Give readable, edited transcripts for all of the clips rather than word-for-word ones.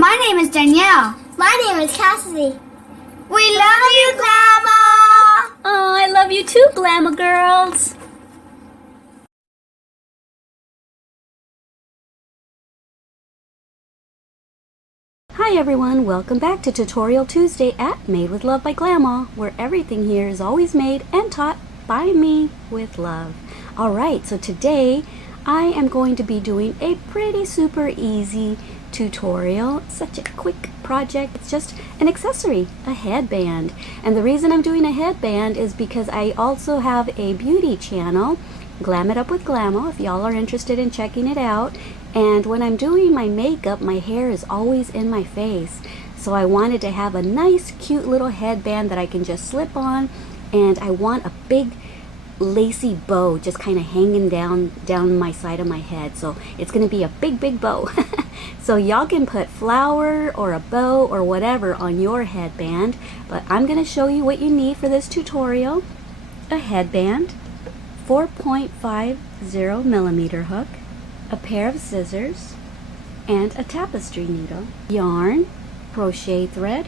My name is Danielle. My name is Cassidy. We love you, Glama! Oh, I love you too, Glama girls. Hi everyone, welcome back to Tutorial Tuesday at Made with Love by Glama, where everything here is always made and taught by me with love. Alright, so today I am going to be doing a pretty super easy tutorial. Such a quick project. It's just an accessory, a headband. And the reason I'm doing a headband is because I also have a beauty channel, Glam It Up with Glama, if y'all are interested in checking it out. And when I'm doing my makeup, my hair is always in my face. So I wanted to have a nice cute little headband that I can just slip on, and I want a big lacy bow just kind of hanging down my side of my head. So it's going to be a big bow. So y'all can put flower or a bow or whatever on your headband, but I'm going to show you what you need for this tutorial. A headband, 4.50 millimeter hook, a pair of scissors, and a tapestry needle, yarn, crochet thread,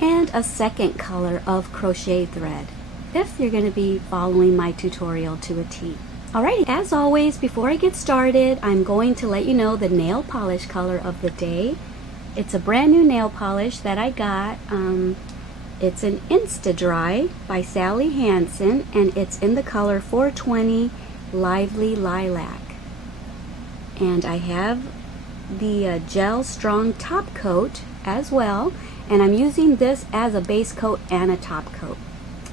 and a second color of crochet thread, if you're going to be following my tutorial to a T. Alrighty, as always, before I get started, I'm going to let you know the nail polish color of the day. It's a brand new nail polish that I got. It's an Insta Dry by Sally Hansen, and it's in the color 420 Lively Lilac. And I have the gel strong top coat as well, and I'm using this as a base coat and a top coat.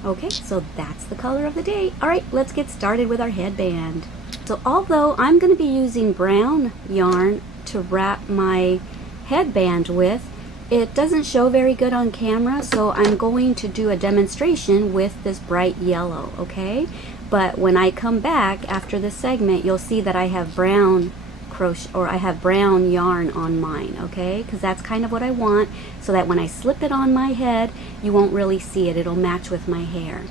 Okay, so that's the color of the day. Alright, let's get started with our headband. So although I'm going to be using brown yarn to wrap my headband with, it doesn't show very good on camera, so I'm going to do a demonstration with this bright yellow, okay? But when I come back after this segment, you'll see that I have brown crochet, or I have brown yarn on mine, okay? Because that's kind of what I want, so that when I slip it on my head, you won't really see it. It'll match with my hair.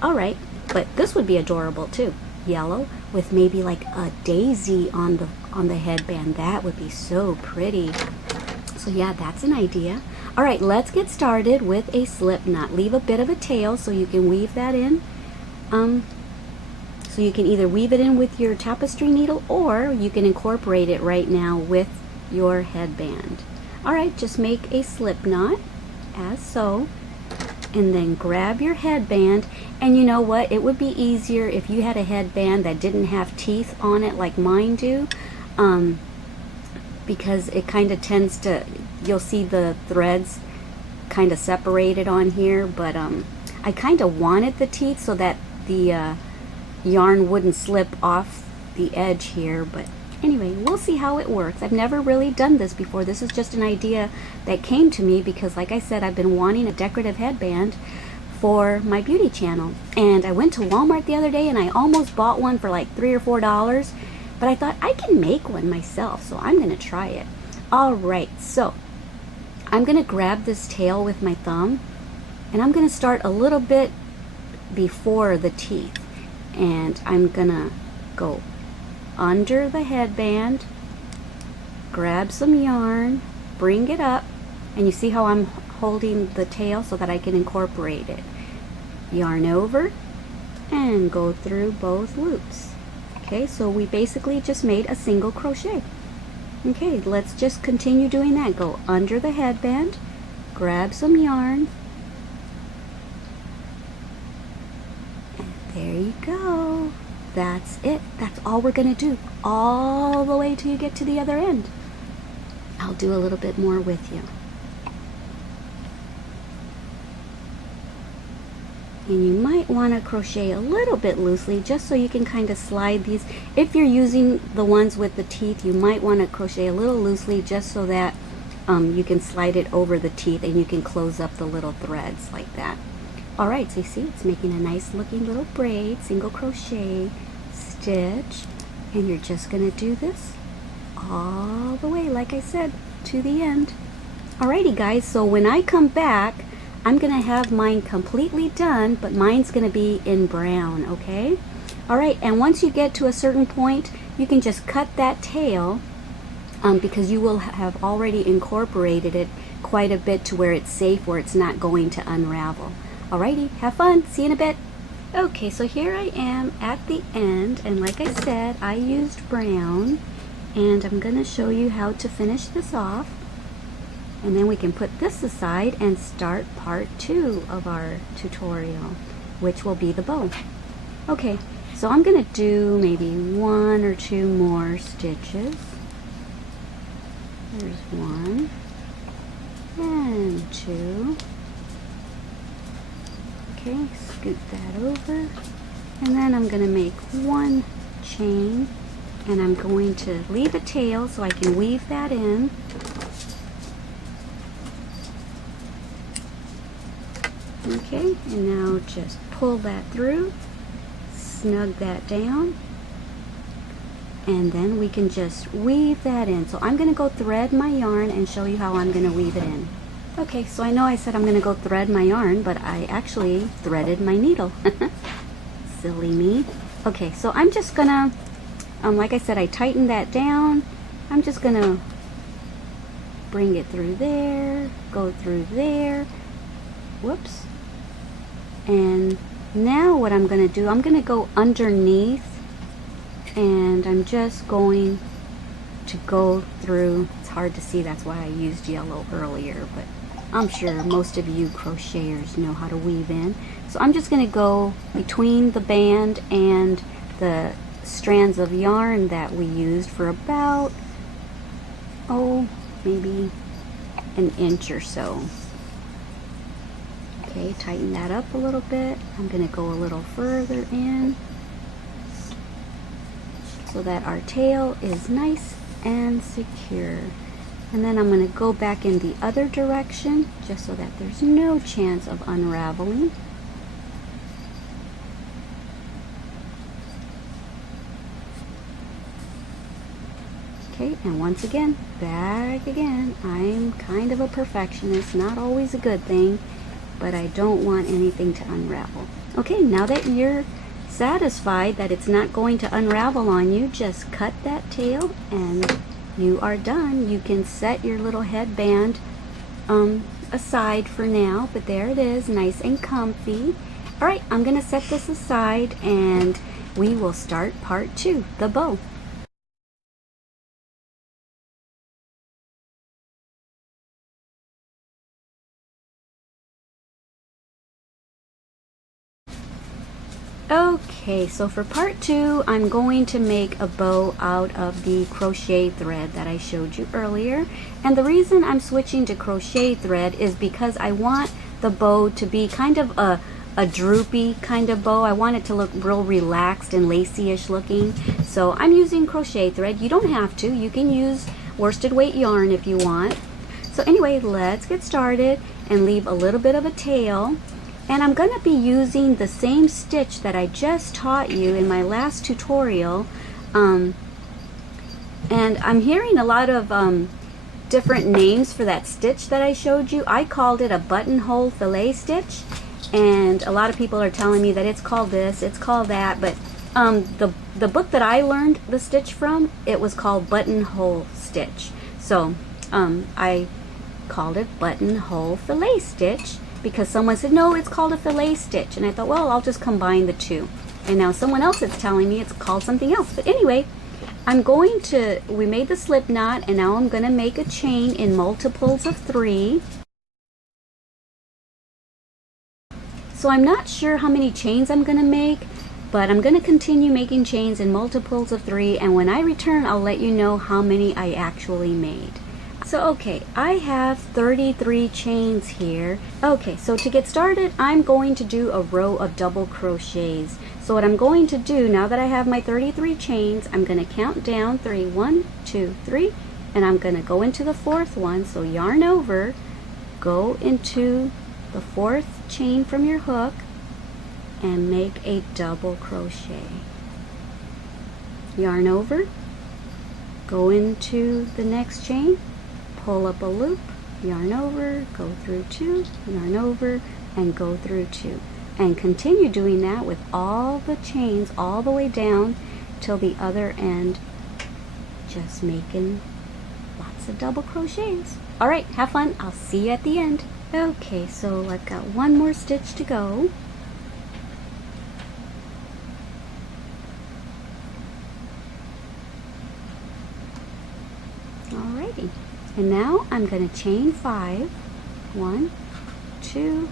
Alright, but this would be adorable too. Yellow with maybe like a daisy on the headband. That would be so pretty. So yeah, that's an idea. Alright, let's get started with a slip knot. Leave a bit of a tail so you can weave that in. So you can either weave it in with your tapestry needle, or you can incorporate it right now with your headband. Alright, just make a slip knot, as so, and then grab your headband. And you know what? It would be easier if you had a headband that didn't have teeth on it like mine do, because it kind of tends to, you'll see the threads kind of separated on here, but I kind of wanted the teeth so that the yarn wouldn't slip off the edge here. But anyway, we'll see how it works. I've never really done this before. This is just an idea that came to me because, like I said, I've been wanting a decorative headband for my beauty channel, and I went to Walmart the other day and I almost bought one for like $3 or $4, but I thought I can make one myself, so I'm gonna try it. Alright, so I'm gonna grab this tail with my thumb, and I'm gonna start a little bit before the teeth. And I'm gonna go under the headband, grab some yarn, bring it up, and you see how I'm holding the tail so that I can incorporate it. Yarn over and go through both loops. Okay, so we basically just made a single crochet. Okay, let's just continue doing that. Go under the headband, grab some yarn, there you go. That's it. That's all we're going to do all the way till you get to the other end. I'll do a little bit more with you. And you might want to crochet a little bit loosely just so you can kind of slide these. If you're using the ones with the teeth, you might want to crochet a little loosely just so that you can slide it over the teeth and you can close up the little threads like that. Alright, so you see it's making a nice looking little braid, single crochet, stitch, and you're just going to do this all the way, like I said, to the end. Alrighty guys, so when I come back, I'm going to have mine completely done, but mine's going to be in brown, okay? Alright, and once you get to a certain point, you can just cut that tail because you will have already incorporated it quite a bit to where it's safe, where it's not going to unravel. Alrighty, have fun. See you in a bit. Okay, so here I am at the end, and like I said, I used brown, and I'm going to show you how to finish this off, and then we can put this aside and start part 2 of our tutorial, which will be the bow. Okay, so I'm going to do maybe 1 or 2 more stitches. There's 1 and 2. Okay, scoot that over, and then I'm going to make 1 chain, and I'm going to leave a tail so I can weave that in. Okay, and now just pull that through, snug that down, and then we can just weave that in. So I'm going to go thread my yarn and show you how I'm going to weave it in. Okay, so I know I said I'm going to go thread my yarn, but I actually threaded my needle. Silly me. Okay, so I'm just going to, like I said, I tightened that down. I'm just going to bring it through there, go through there. Whoops. And now what I'm going to do, I'm going to go underneath, and I'm just going to go through. It's hard to see, that's why I used yellow earlier, but I'm sure most of you crocheters know how to weave in. So I'm just going to go between the band and the strands of yarn that we used for about, maybe an inch or so. Okay, tighten that up a little bit. I'm going to go a little further in so that our tail is nice and secure. And then I'm going to go back in the other direction just so that there's no chance of unraveling. Okay, and once again, back again. I'm kind of a perfectionist, not always a good thing, but I don't want anything to unravel. Okay, now that you're satisfied that it's not going to unravel on you, just cut that tail and you are done. You can set your little headband aside for now, but there it is, nice and comfy. Alright, I'm going to set this aside and we will start part 2, the bow. Okay, so for part 2, I'm going to make a bow out of the crochet thread that I showed you earlier. And the reason I'm switching to crochet thread is because I want the bow to be kind of a droopy kind of bow. I want it to look real relaxed and lacy-ish looking. So I'm using crochet thread. You don't have to. You can use worsted weight yarn if you want. So anyway, let's get started and leave a little bit of a tail. And I'm going to be using the same stitch that I just taught you in my last tutorial. And I'm hearing a lot of different names for that stitch that I showed you. I called it a buttonhole fillet stitch. And a lot of people are telling me that it's called this, it's called that. But the book that I learned the stitch from, it was called buttonhole stitch. So I called it buttonhole fillet stitch, because someone said, no, it's called a fillet stitch. And I thought, well, I'll just combine the two. And now someone else is telling me it's called something else. But anyway, we made the slip knot, and now I'm going to make a chain in multiples of 3. So I'm not sure how many chains I'm going to make, but I'm going to continue making chains in multiples of 3. And when I return, I'll let you know how many I actually made. So okay, I have 33 chains here. Okay, so to get started, I'm going to do a row of double crochets. So what I'm going to do, now that I have my 33 chains, I'm going to count down 3, 1, 2, 3, and I'm going to go into the 4th one. So yarn over, go into the 4th chain from your hook, and make a double crochet. Yarn over, go into the next chain, pull up a loop, yarn over, go through 2, yarn over, and go through 2. And continue doing that with all the chains all the way down till the other end, just making lots of double crochets. All right, have fun. I'll see you at the end. Okay, so I've got one more stitch to go. Alrighty, and now I'm going to chain 5. 1, 2,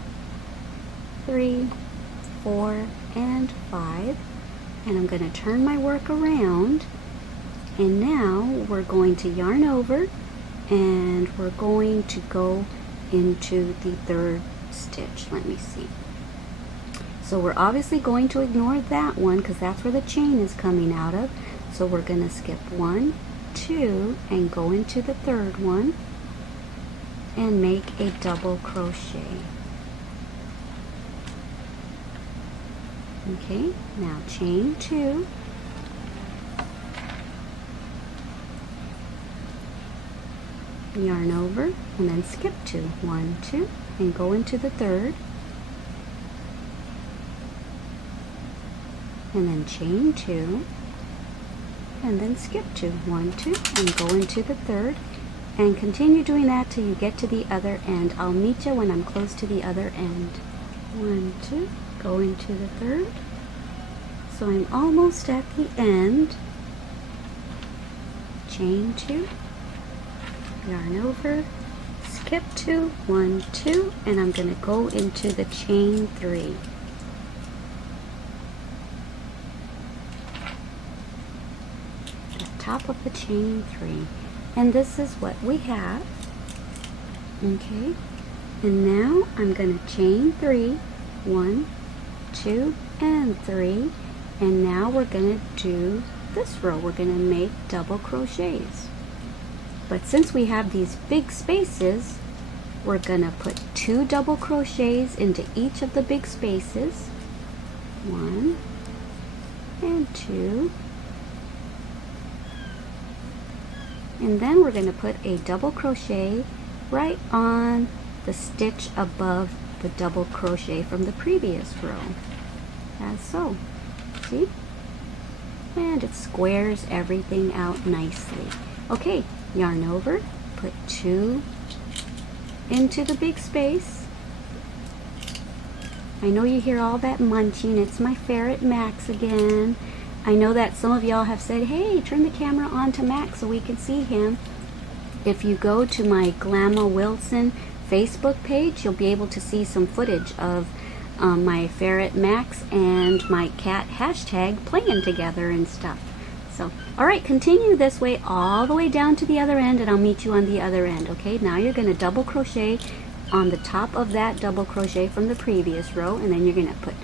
3, 4, and 5, and I'm going to turn my work around, and now we're going to yarn over, and we're going to go into the 3rd stitch. Let me see. So we're obviously going to ignore that one because that's where the chain is coming out of. So we're going to skip 1, 2, and go into the 3rd one and make a double crochet. Okay, now chain 2, yarn over, and then skip 2, 1, 2, and go into the 3rd, and then chain 2, and then skip 2, 1, 2, and go into the 3rd, and continue doing that till you get to the other end. I'll meet you when I'm close to the other end. 1, 2, go into the 3rd. So I'm almost at the end. Chain 2, yarn over, skip 2, 1, 2, and I'm going to go into the chain 3. The top of the chain 3. And this is what we have. Okay, and now I'm going to chain 3, 1, 2, and 3, and now we're going to do this row. We're going to make double crochets. But since we have these big spaces, we're going to put 2 double crochets into each of the big spaces. 1 and 2. And then we're going to put a double crochet right on the stitch above the double crochet from the previous row, as so. See? And it squares everything out nicely. Okay, yarn over, put 2 into the big space. I know you hear all that munching. It's my ferret Max again. I know that some of y'all have said, hey, turn the camera on to Max so we can see him. If you go to my Glama Wilson Facebook page, you'll be able to see some footage of my ferret Max and my cat hashtag playing together and stuff. So, alright, continue this way all the way down to the other end, and I'll meet you on the other end. Okay, now you're going to double crochet on the top of that double crochet from the previous row, and then you're going to put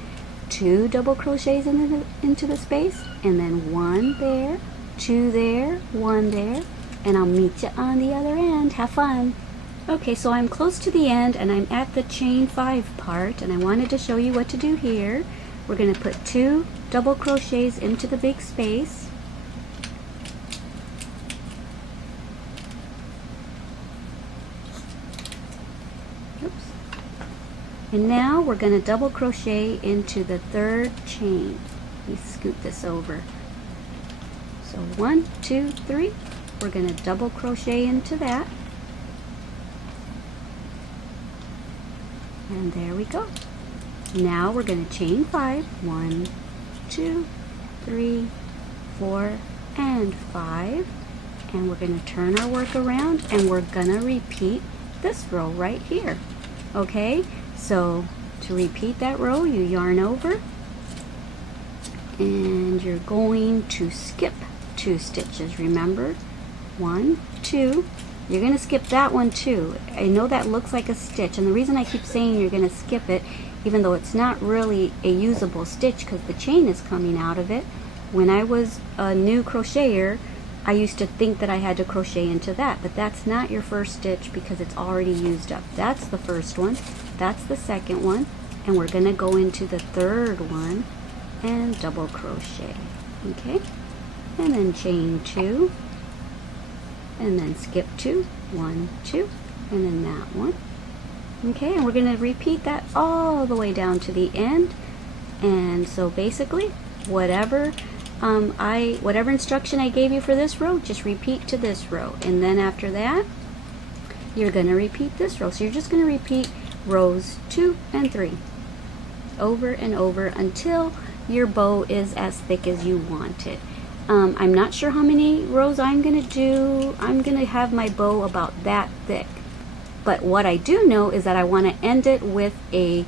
2 double crochets into the space, and then 1 there, 2 there, 1 there, and I'll meet you on the other end. Have fun. Okay, so I'm close to the end and I'm at the chain 5 part, and I wanted to show you what to do here. We're going to put 2 double crochets into the big space. Oops. And now we're going to double crochet into the 3rd chain. Let me scoot this over. So 1, 2, 3. We're going to double crochet into that. And there we go. Now we're going to chain 5. 1, 2, 3, 4, and 5. And we're going to turn our work around, and we're going to repeat this row right here. Okay? So to repeat that row, you yarn over, and you're going to skip 2 stitches. Remember? 1, 2. You're going to skip that one too. I know that looks like a stitch, and the reason I keep saying you're going to skip it, even though it's not really a usable stitch because the chain is coming out of it, when I was a new crocheter, I used to think that I had to crochet into that, but that's not your first stitch because it's already used up. That's the first one, that's the second one, and we're going to go into the 3rd one and double crochet. Okay, and then chain 2, and then skip 2, 1, 2, and then that one. Okay, and we're going to repeat that all the way down to the end. And so basically, whatever whatever instruction I gave you for this row, just repeat to this row, and then after that you're going to repeat this row. So you're just going to repeat rows 2 and 3 over and over until your bow is as thick as you want it. I'm not sure how many rows I'm going to do. I'm going to have my bow about that thick. But what I do know is that I want to end it with a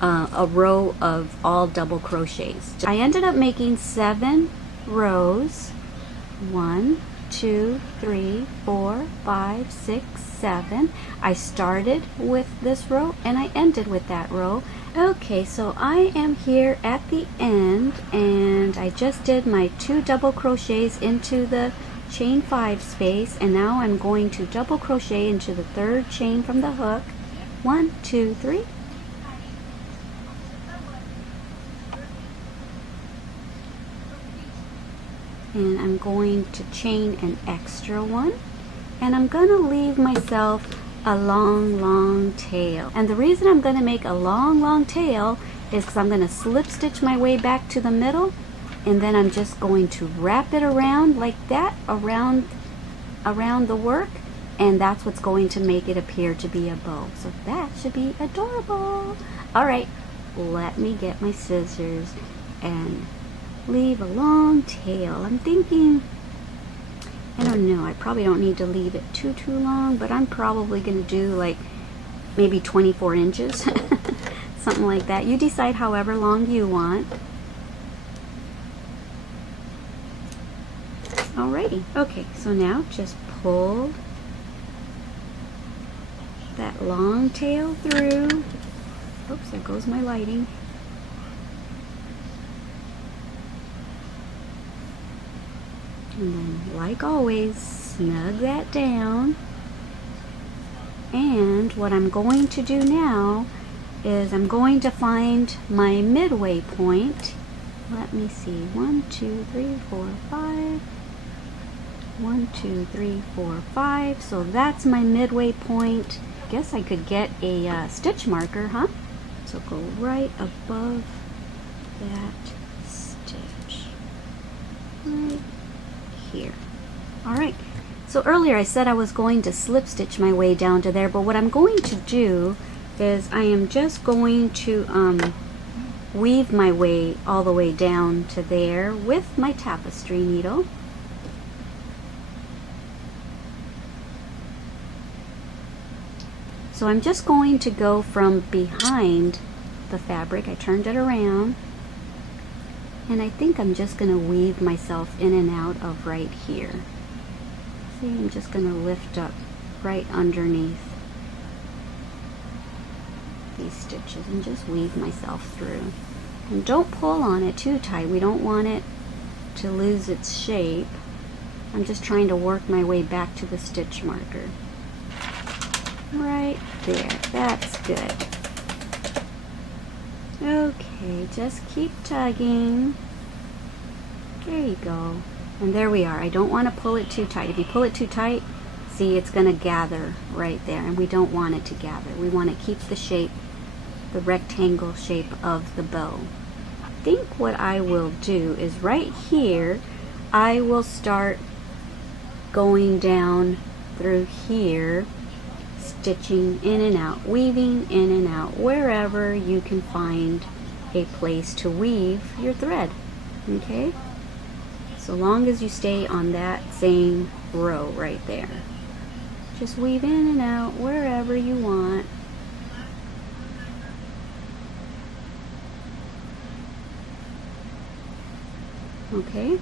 row of all double crochets. I ended up making 7 rows. 1, 2, 3, 4, 5, 6, 7. I started with this row and I ended with that row. Okay, so I am here at the end and I just did my 2 double crochets into the chain 5 space, and now I'm going to double crochet into the 3rd chain from the hook. 1, 2, 3. And I'm going to chain an extra one, and I'm going to leave myself a long tail. And the reason I'm going to make a long tail is because I'm going to slip stitch my way back to the middle, and then I'm just going to wrap it around like that around the work, and that's what's going to make it appear to be a bow. So that should be adorable. Alright, let me get my scissors and leave a long tail. I'm thinking, I don't know, I probably don't need to leave it too long, but I'm probably going to do like maybe 24 inches. Something like that. You decide however long you want. Alrighty, okay, so now just pull that long tail through. Oops, there goes my lighting. And then, like always, snug that down. And what I'm going to do now is I'm going to find my midway point. Let me see, 1, 2, 3, 4, 5. 1, 2, 3, 4, 5. So that's my midway point. Guess I could get a stitch marker, huh? So go right above that stitch. Right here. Alright. So earlier I said I was going to slip stitch my way down to there, but what I'm going to do is I am just going to weave my way all the way down to there with my tapestry needle. So I'm just going to go from behind the fabric. I turned it around, and I think I'm just going to weave myself in and out of right here. See, I'm just going to lift up right underneath these stitches and just weave myself through. And don't pull on it too tight. We don't want it to lose its shape. I'm just trying to work my way back to the stitch marker. Right there, that's good. Okay, just keep tugging. There you go. And there we are. I don't want to pull it too tight. If you pull it too tight, see, it's going to gather right there, and we don't want it to gather. We want to keep the shape, the rectangle shape of the bow. I think what I will do is right here, I will start going down through here, stitching in and out, weaving in and out, wherever you can find a place to weave your thread. Okay? So long as you stay on that same row right there. Just weave in and out wherever you want. Okay?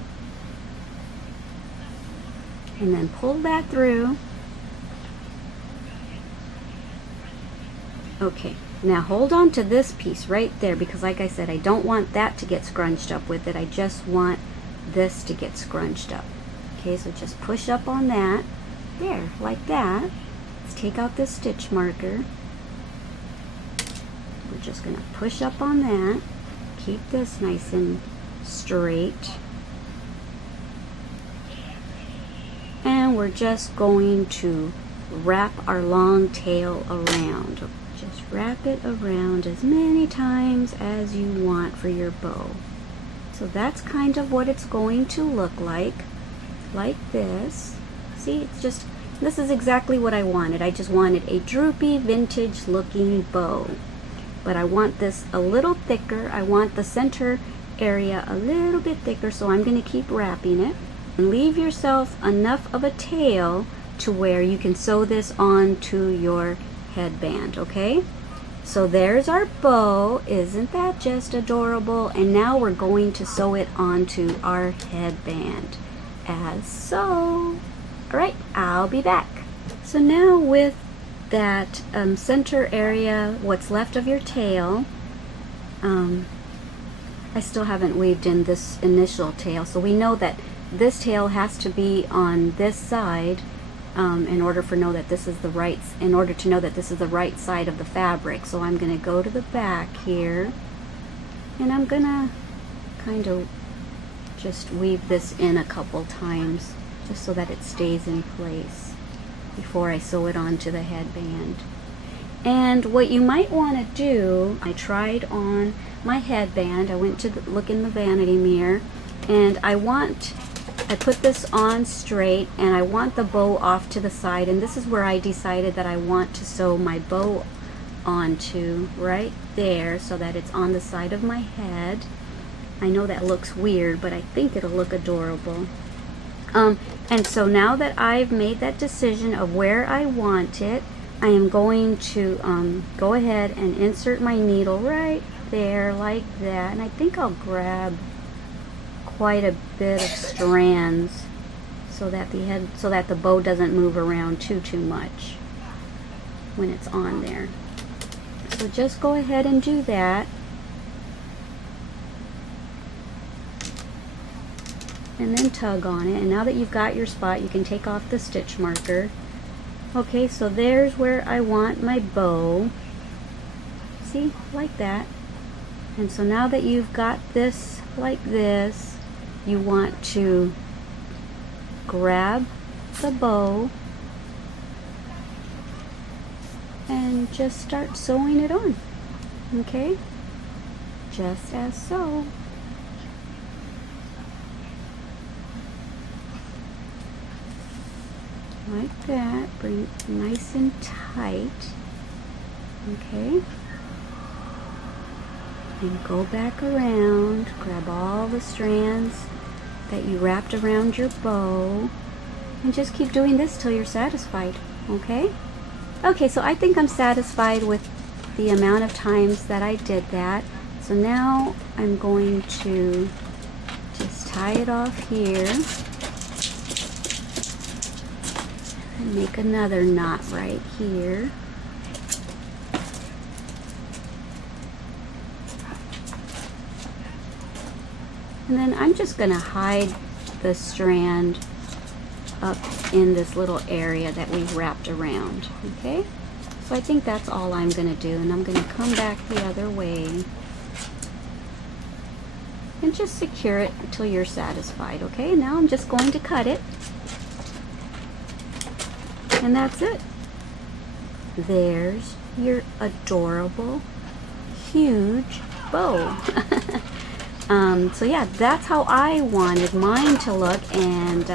And then pull that through. Okay, now hold on to this piece right there, because like I said, I don't want that to get scrunched up with it. I just want this to get scrunched up. Okay, so just push up on that. There, like that. Let's take out this stitch marker. We're just going to push up on that. Keep this nice and straight. And we're just going to wrap our long tail around. Just wrap it around as many times as you want for your bow. So that's kind of what it's going to look like this. See, it's just, this is exactly what I wanted. I just wanted a droopy, vintage looking bow. But I want this a little thicker. I want the center area a little bit thicker, so I'm going to keep wrapping it. And leave yourself enough of a tail to where you can sew this onto your headband, okay? So there's our bow. Isn't that just adorable? And now we're going to sew it onto our headband as so. Alright, I'll be back. So now with that center area, what's left of your tail, I still haven't weaved in this initial tail, so we know that this tail has to be on this side in order to know that this is the right side of the fabric. So I'm going to go to the back here, and I'm going to kind of just weave this in a couple times just so that it stays in place before I sew it onto the headband. And what you might want to do, I tried on my headband. I went to look in the vanity mirror, and I put this on straight, and I want the bow off to the side, and this is where I decided that I want to sew my bow onto right there so that it's on the side of my head. I know that looks weird, but I think it'll look adorable. And so now that I've made that decision of where I want it, I am going to go ahead and insert my needle right there like that, and I think I'll grab quite a bit of strands so that the bow doesn't move around too much when it's on there. So just go ahead and do that. And then tug on it, and now that you've got your spot, you can take off the stitch marker. Okay, so there's where I want my bow. See, like that. And so now that you've got this like this, you want to grab the bow and just start sewing it on. Okay, just as so. Like that. Bring it nice and tight. Okay, and go back around, grab all the strands that you wrapped around your bow, and just keep doing this till you're satisfied. Okay, so I think I'm satisfied with the amount of times that I did that. So now I'm going to just tie it off here and make another knot right here. And then I'm just going to hide the strand up in this little area that we wrapped around. Okay, so I think that's all I'm going to do, and I'm going to come back the other way and just secure it until you're satisfied. Okay, now I'm just going to cut it. And that's it. There's your adorable, huge bow. So yeah, that's how I wanted mine to look. And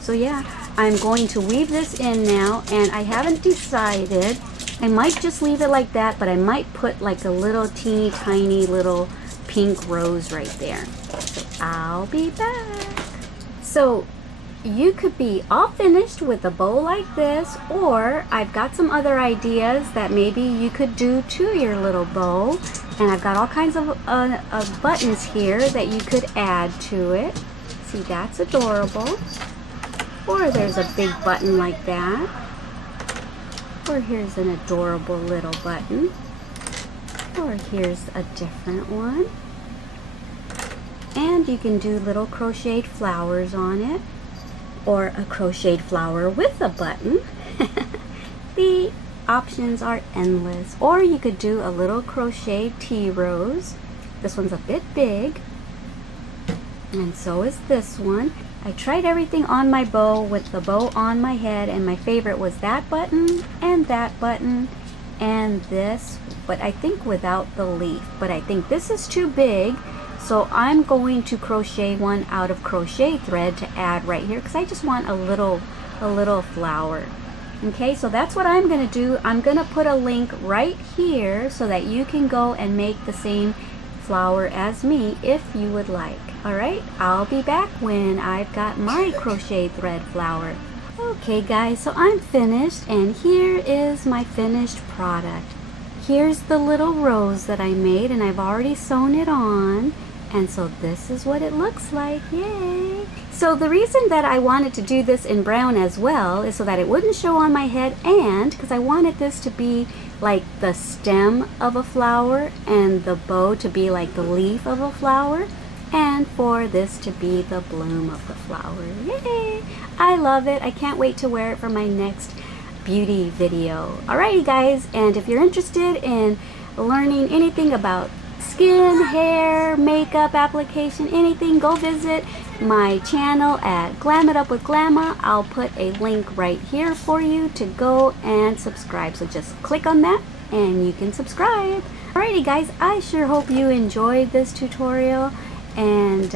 so yeah, I'm going to weave this in now, and I haven't decided. I might just leave it like that, but I might put like a little teeny tiny little pink rose right there. So I'll be back. So you could be all finished with a bow like this, or I've got some other ideas that maybe you could do to your little bow, and I've got all kinds of buttons here that you could add to it. See, that's adorable. Or there's a big button like that, or here's an adorable little button, or here's a different one, and you can do little crocheted flowers on it, or a crocheted flower with a button. The options are endless. Or you could do a little crochet tea rose. This one's a bit big, and so is this one. I tried everything on my bow with the bow on my head, and my favorite was that button and this, but I think without the leaf. But I think this is too big, So I'm going to crochet one out of crochet thread to add right here because I just want a little flower. Okay, so that's what I'm going to do. I'm going to put a link right here so that you can go and make the same flower as me if you would like. Alright, I'll be back when I've got my crochet thread flower. Okay guys, so I'm finished and here is my finished product. Here's the little rose that I made and I've already sewn it on. And so this is what it looks like. Yay! So the reason that I wanted to do this in brown as well is so that it wouldn't show on my head, and because I wanted this to be like the stem of a flower and the bow to be like the leaf of a flower, and for this to be the bloom of the flower. Yay! I love it. I can't wait to wear it for my next beauty video. Alrighty guys, and if you're interested in learning anything about skin, hair, makeup application, anything, go visit my channel at Glam It Up with Glama. I'll put a link right here for you to go and subscribe. So just click on that and you can subscribe. Alrighty guys, I sure hope you enjoyed this tutorial, and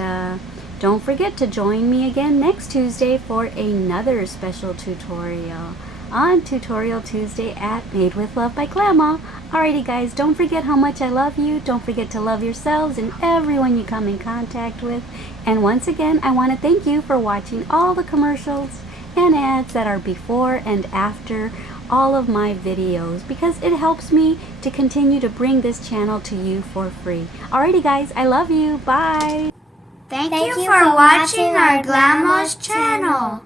don't forget to join me again next Tuesday for another special tutorial on Tutorial Tuesday at Made with Love by Glama. Alrighty guys, don't forget how much I love you. Don't forget to love yourselves and everyone you come in contact with. And once again, I want to thank you for watching all the commercials and ads that are before and after all of my videos, because it helps me to continue to bring this channel to you for free. Alrighty guys, I love you. Bye. Thank you for watching our Glama's channel.